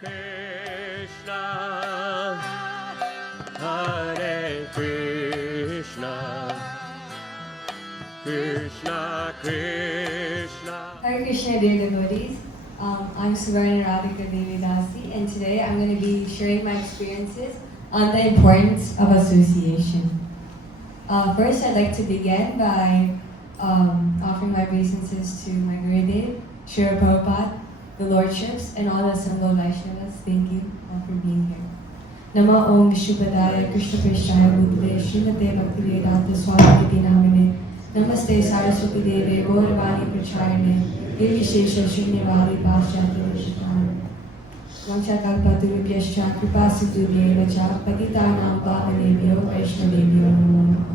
Krishna, Hare Krishna, Krishna Krishna. Hare Krishna, dear devotees. I'm Suvarna Radhika Devi Dasi, and today I'm going to be sharing my experiences on the importance of association. First, I'd like to begin by offering my obeisances to my Gurudev, Srila Prabhupada, the Lordships, and all the assembled Vaishnavas. Thank you all for being here. Nama Om Vishnupadaya Krishna Prishthaya Bhutale Srimate Bhaktivedanta Swami Iti Namine Namaste Saraswati Deve Gauravani Pracharine Nirvishesha Shunyavadi Paschati Vishitani Vanchakalpaturubhyascha Kripasitubhyeva Cha Patitanam Pavanebhyo Vaishnavebhyo Namo Namaha.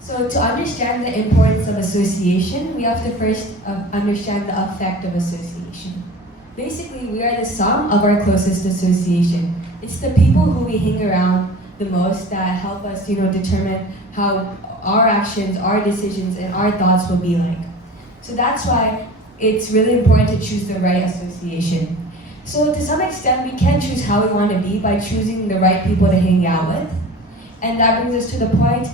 So to understand the importance of association, we have to first understand the effect of association. Basically, we are the sum of our closest association. It's the people who we hang around the most that help us, determine how our actions, our decisions, and our thoughts will be like. So that's why it's really important to choose the right association. So to some extent, we can choose how we want to be by choosing the right people to hang out with. And that brings us to the point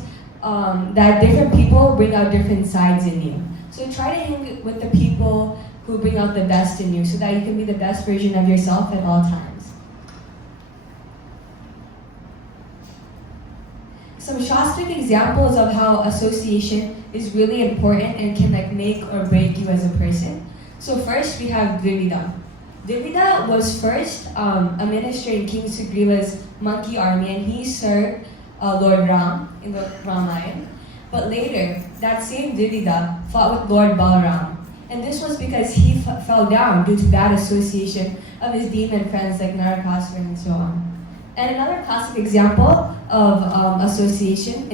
that different people bring out different sides in you. So try to hang with the people who bring out the best in you so that you can be the best version of yourself at all times. Some Shastric examples of how association is really important and can make or break you as a person. So first we have Dvivida. Dvivida was first a minister in King Sugriva's monkey army, and he served Lord Ram in the Ramayana. But later, that same Dvivida fought with Lord Balaram. And this was because he fell down due to bad association of his demon friends like Narakasura and so on. And another classic example of association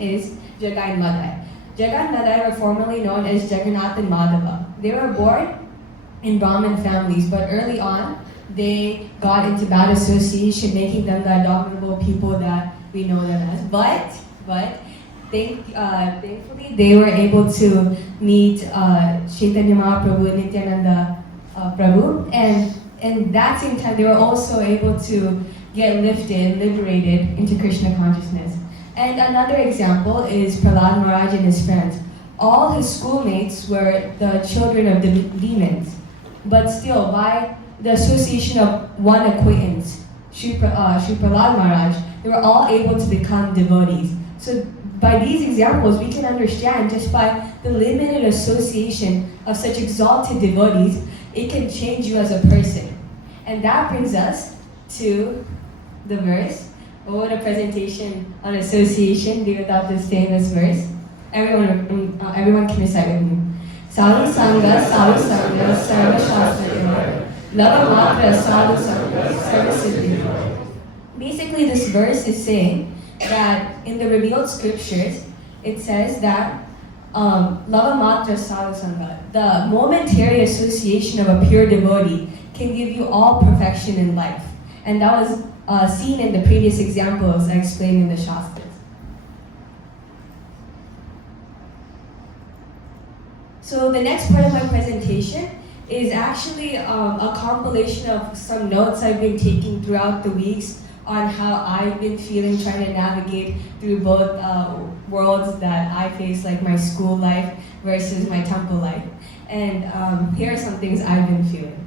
is Jagai and Madai. Jagai and Madai were formerly known as Jagannath and Madhava. They were born in Brahmin families, but early on, they got into bad association, making them the abominable people that we know them as. But thankfully, they were able to meet Chaitanya Mahaprabhu, Nityananda Prabhu, and in that same time, they were also able to get lifted, liberated into Krishna consciousness. And another example is Prahlad Maharaj and his friends. All his schoolmates were the children of the demons, but still, by the association of one acquaintance, Sri Prahlad Maharaj, they were all able to become devotees. So by these examples, we can understand just by the limited association of such exalted devotees, it can change you as a person. And that brings us to the verse. What a presentation on association do without this famous verse. Everyone can recite with me. Sadhu Sangha, Sarva Shastra Lava Matra, Sadhu Sangha, Sarva Siddhi. Basically, this verse is saying that in the revealed scriptures, it says that Lava Matra Sadhu Sangha, the momentary association of a pure devotee, can give you all perfection in life. And that was seen in the previous examples I explained in the Shastras. So the next part of my presentation is actually a compilation of some notes I've been taking throughout the weeks on how I've been feeling trying to navigate through both worlds that I face, like my school life versus my temple life. And here are some things I've been feeling.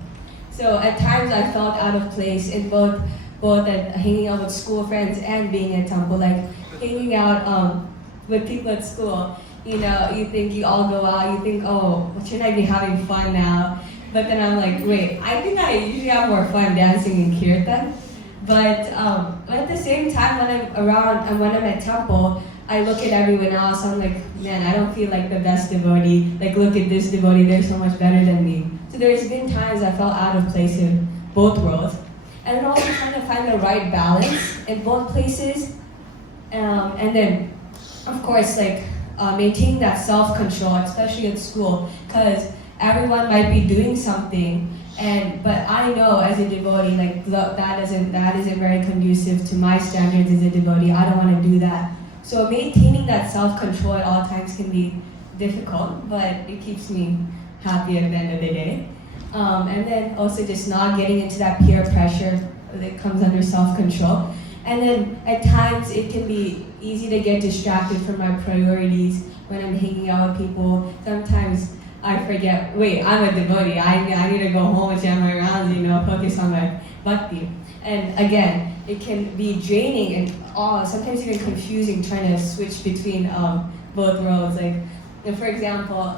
So at times I felt out of place in both at hanging out with school friends and being at temple. Like hanging out with people at school, you think you all go out, you think, oh, shouldn't I be having fun now? But then I'm like, wait, I think I usually have more fun dancing in kirtan. But at the same time, when I'm around and when I'm at temple, I look at everyone else, I'm like, man, I don't feel like the best devotee. Like, look at this devotee, they're so much better than me. So there's been times I felt out of place in both worlds. And then also trying to find the right balance in both places. And then, of course, maintaining that self-control, especially at school, because everyone might be doing something, but I know as a devotee, that isn't very conducive to my standards as a devotee. I don't want to do that. So maintaining that self-control at all times can be difficult, but it keeps me happy at the end of the day. And then also just not getting into that peer pressure that comes under self-control. And then at times it can be easy to get distracted from my priorities when I'm hanging out with people. Sometimes I forget, wait, I'm a devotee. I need to go home and chant my rounds, focus on my bhakti. And again, it can be draining and sometimes even confusing trying to switch between both roles. For example,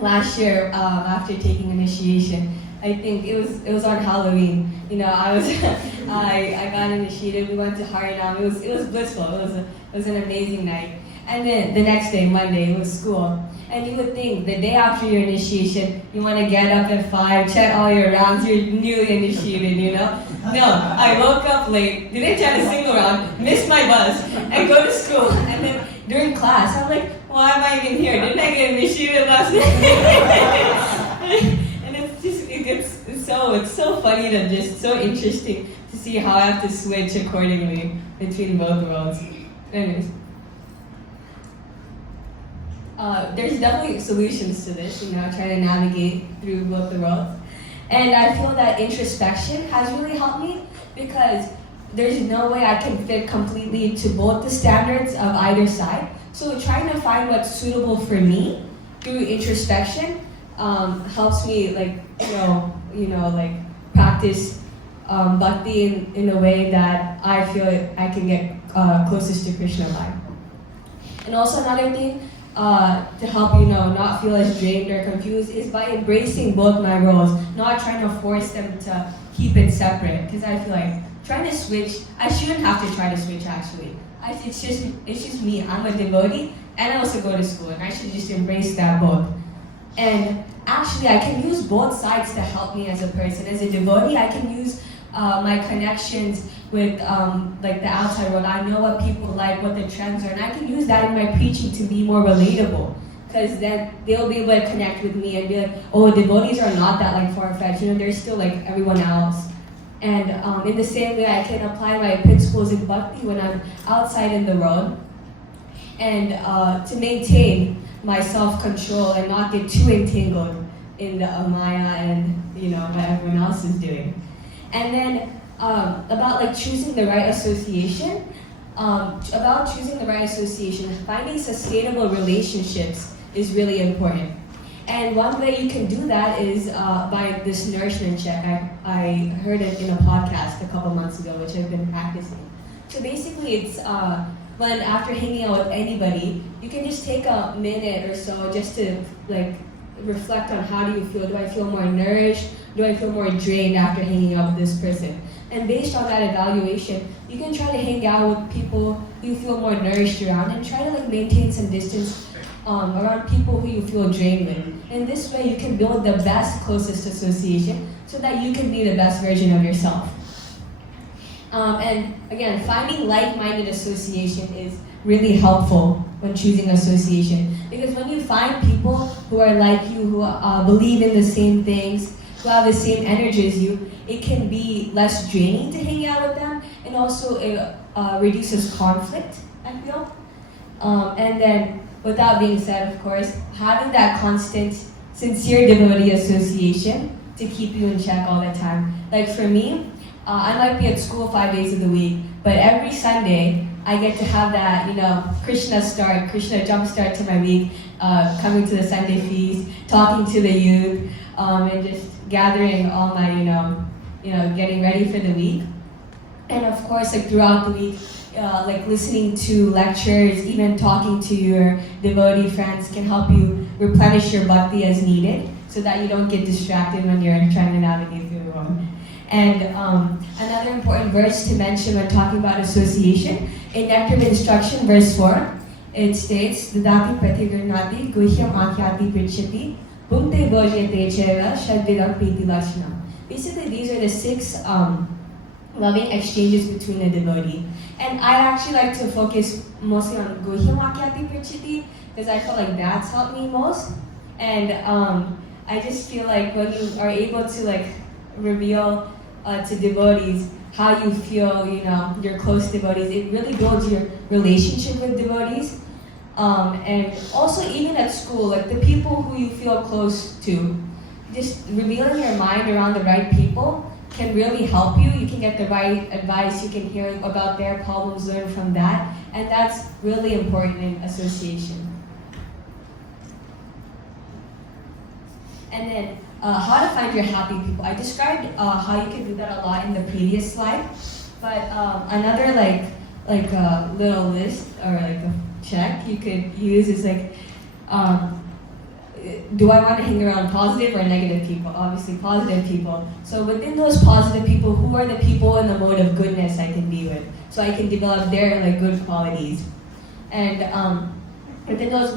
last year after taking initiation, I think it was on Halloween. I got initiated. We went to Harinam. It was blissful. It was an amazing night. And then the next day, Monday, it was school. And you would think the day after your initiation, you want to get up at 5, chant all your rounds, you're newly initiated, No, I woke up late, didn't chant a single round, missed my bus, and go to school. And then during class, I'm like, why am I even here? Didn't I get initiated last night? And it's so funny to just so interesting to see how I have to switch accordingly between both worlds. Anyways. There's definitely solutions to this, trying to navigate through both the worlds. And I feel that introspection has really helped me because there's no way I can fit completely into both the standards of either side. So trying to find what's suitable for me through introspection helps me practice bhakti in a way that I feel I can get closest to Krishna by. And also another thing, to help not feel as drained or confused is by embracing both my roles, not trying to force them to keep it separate. Because I feel like trying to switch, I shouldn't have to try to switch actually. It's just me. I'm a devotee and I also go to school, and I should just embrace that both. And actually, I can use both sides to help me as a person. As a devotee, I can use my connections with the outside world. I know what people like, what the trends are, and I can use that in my preaching to be more relatable. Because then they'll be able to connect with me and be like, oh, devotees are not that far-fetched. They're still like everyone else. And in the same way, I can apply my principles in bhakti when I'm outside in the world, and to maintain my self-control and not get too entangled in the Maya and what everyone else is doing. And then about choosing the right association, finding sustainable relationships is really important. And one way you can do that is by this nourishment check. I heard it in a podcast a couple months ago, which I've been practicing. So basically it's when after hanging out with anybody, you can just take a minute or so just to reflect on how do you feel. Do I feel more nourished? Do I feel more drained after hanging out with this person? And based on that evaluation, you can try to hang out with people who you feel more nourished around and try to maintain some distance around people who you feel drained with. In this way, you can build the best, closest association so that you can be the best version of yourself. And again, finding like-minded association is really helpful when choosing association. Because when you find people who are like you, who believe in the same things, who have the same energy as you, it can be less draining to hang out with them, and also it reduces conflict, I feel. And then, with that being said, of course, having that constant, sincere devotee association to keep you in check all the time. For me, I might be at school 5 days of the week, but every Sunday, I get to have that, Krishna jump start to my week, coming to the Sunday feast, talking to the youth, and just gathering all my, getting ready for the week. And of course, throughout the week, listening to lectures, even talking to your devotee friends can help you replenish your bhakti as needed, so that you don't get distracted when you're trying to navigate through the world. And another important verse to mention when talking about association, in Nectar of Instruction, verse 4, it states, Dadati pratigurnati guhyam akhyati prichati bhunte bhojyate cheva shadvidam priti lakshana. Basically, these are the 6 loving exchanges between a devotee. And I actually like to focus mostly on guhyam akhyati prichati because I feel like that's helped me most. And I just feel like when you are able to reveal to devotees how you feel, your close devotees, it really builds your relationship with devotees. And also even at school, like the people who you feel close to, just revealing your mind around the right people can really help you. You can get the right advice, you can hear about their problems, learn from that, and that's really important in association. And then how to find your happy people. I described how you can do that a lot in the previous slide, but another little list or like a check you could use is like, do I want to hang around positive or negative people? Obviously positive people. So within those positive people, who are the people in the mode of goodness I can be with? So I can develop their like good qualities. And within those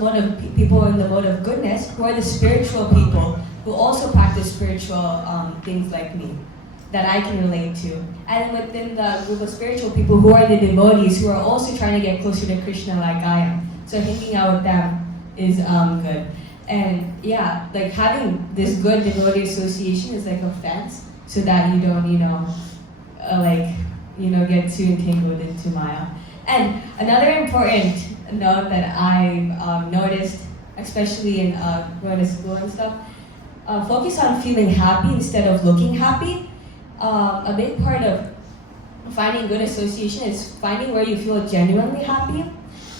people in the mode of goodness, who are the spiritual people who also practice spiritual things like me, that I can relate to. And within the group of spiritual people, who are the devotees who are also trying to get closer to Krishna like I am. So hanging out with them is good. And yeah, like having this good devotee association is like a fence so that you don't, get too entangled into Maya. And another important note that I've noticed, especially in going to school and stuff, focus on feeling happy instead of looking happy. A big part of finding good association is finding where you feel genuinely happy.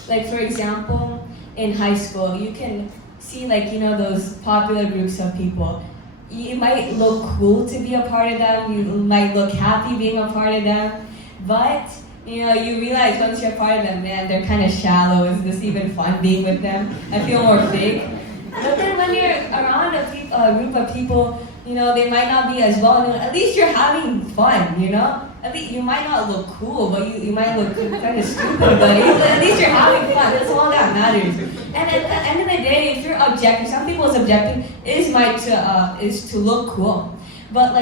Like for example, in high school, you can see those popular groups of people. You might look cool to be a part of them, you might look happy being a part of them, but you realize once you're a part of them, man, they're kind of shallow. Is this even fun being with them? I feel more fake. But then when you're around a group of people, they might not be as well known. At least you're having fun, At least you might not look cool, but you might look kind of stupid, but at least you're having fun. That's all that matters. And at the end of the day, if you're objective, some people's objective is to look cool. But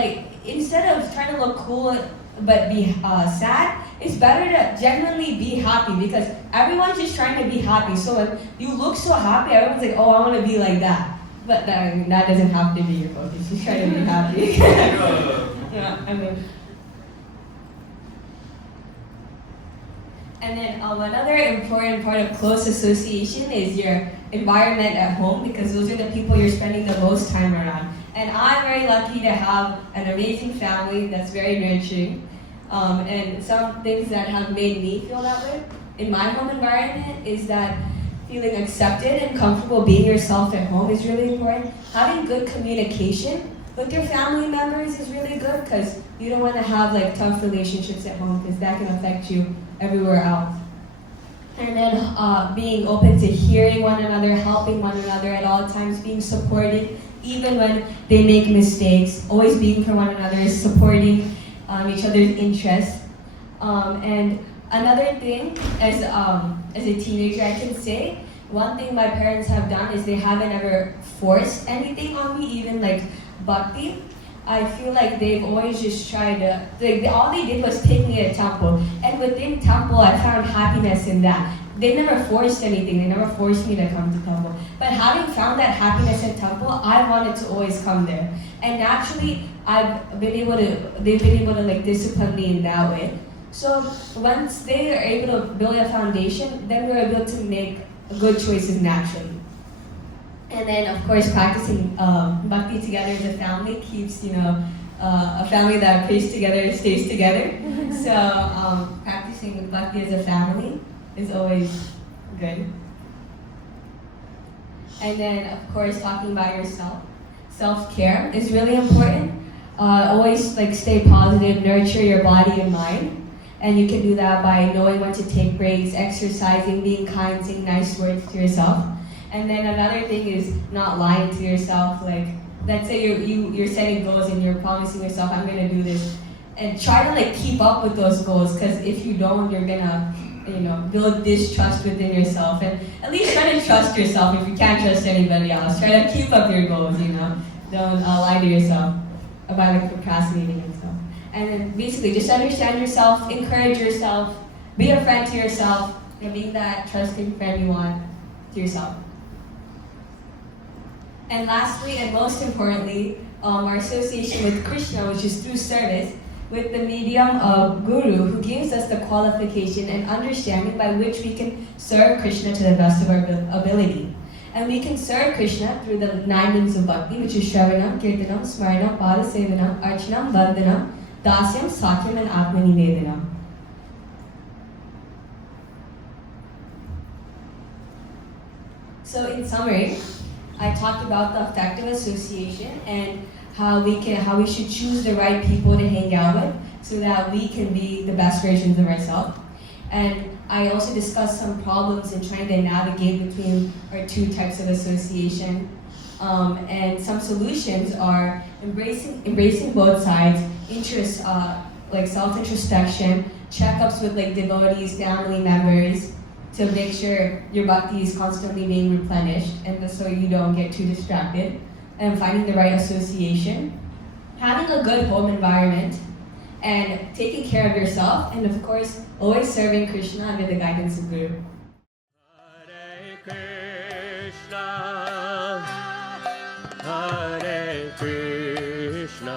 instead of trying to look cool but be sad, it's better to genuinely be happy, because everyone's just trying to be happy. So when you look so happy, everyone's like, oh, I want to be like that. But that doesn't have to be your focus. Just try to be happy. And then another important part of close association is your environment at home, because those are the people you're spending the most time around. And I'm very lucky to have an amazing family that's very nurturing. And some things that have made me feel that way in my home environment is that feeling accepted and comfortable being yourself at home is really important. Having good communication with your family members is really good, because you don't want to have tough relationships at home, because that can affect you everywhere else. And then being open to hearing one another, helping one another at all times, being supported even when they make mistakes, always being for one another, supporting each other's interests. And another thing, as a teenager, I can say, one thing my parents have done is they haven't ever forced anything on me, even bhakti. I feel like they've always just tried to, all they did was take me to temple. And within temple, I found happiness in that. They never forced anything, they never forced me to come to temple. But having found that happiness in temple, I wanted to always come there. And naturally, they've been able to discipline me in that way. So once they are able to build a foundation, then we're able to make good choices naturally. And then, of course, practicing bhakti together as a family keeps, a family that prays together stays together. So practicing bhakti as a family is always good. And then, of course, talking about yourself. Self-care is really important. Always stay positive, nurture your body and mind. And you can do that by knowing when to take breaks, exercising, being kind, saying nice words to yourself. And then another thing is not lying to yourself. Let's say you're setting goals and you're promising yourself, I'm gonna do this. And try to keep up with those goals, because if you don't, you're gonna build distrust within yourself. And at least try to trust yourself if you can't trust anybody else. Try to keep up your goals, Don't lie to yourself about procrastinating and stuff. And then basically just understand yourself, encourage yourself, be a friend to yourself, and be that trusting friend you want to yourself. And lastly, and most importantly, our association with Krishna, which is through service, with the medium of Guru, who gives us the qualification and understanding by which we can serve Krishna to the best of our ability. And we can serve Krishna through the 9 limbs of bhakti, which is Shravanam, Kirtanam, Smaranam, Padasevanam, Archanam, Vandanam, Dasyam, Sakyam, and Atmanivedanam. So in summary, I talked about the effective association and how we should choose the right people to hang out with so that we can be the best versions of ourselves. And I also discussed some problems in trying to navigate between our 2 types of association. And some solutions are embracing both sides, interest, like self-introspection, checkups with like devotees, family members, to make sure your bhakti is constantly being replenished and so you don't get too distracted, and finding the right association, having a good home environment, and taking care of yourself, and of course, always serving Krishna under the guidance of Guru. Hare Krishna,